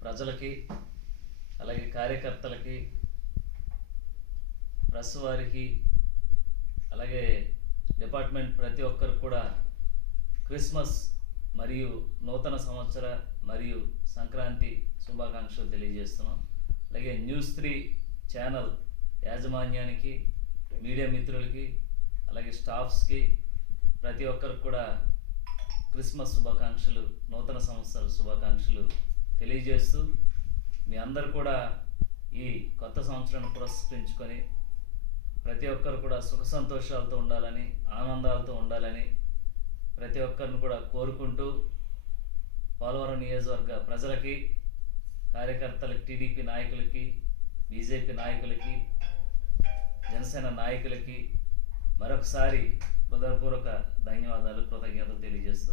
ప్రజలకి అలాగే కార్యకర్తలకి ప్రెస్ వారికి అలాగే డిపార్ట్మెంట్ ప్రతి ఒక్కరికి కూడా క్రిస్మస్ మరియు నూతన సంవత్సర మరియు సంక్రాంతి శుభాకాంక్షలు తెలియజేస్తున్నాం. అలాగే న్యూస్ త్రీ ఛానల్ యాజమాన్యానికి మీడియా మిత్రులకి అలాగే స్టాఫ్స్కి ప్రతి ఒక్కరికి కూడా క్రిస్మస్ శుభాకాంక్షలు నూతన సంవత్సర శుభాకాంక్షలు తెలియజేస్తూ మీ అందరు కూడా ఈ కొత్త సంవత్సరాన్ని పురస్కరించుకొని ప్రతి ఒక్కరు కూడా సుఖ సంతోషాలతో ఉండాలని ఆనందాలతో ఉండాలని ప్రతి ఒక్కరిని కూడా కోరుకుంటూ పోలవరం నియోజకవర్గ ప్రజలకి కార్యకర్తలకి టీడీపీ నాయకులకి బీజేపీ నాయకులకి జనసేన నాయకులకి మరొకసారి హృదయపూర్వక ధన్యవాదాలు కృతజ్ఞతలు తెలియజేస్తూ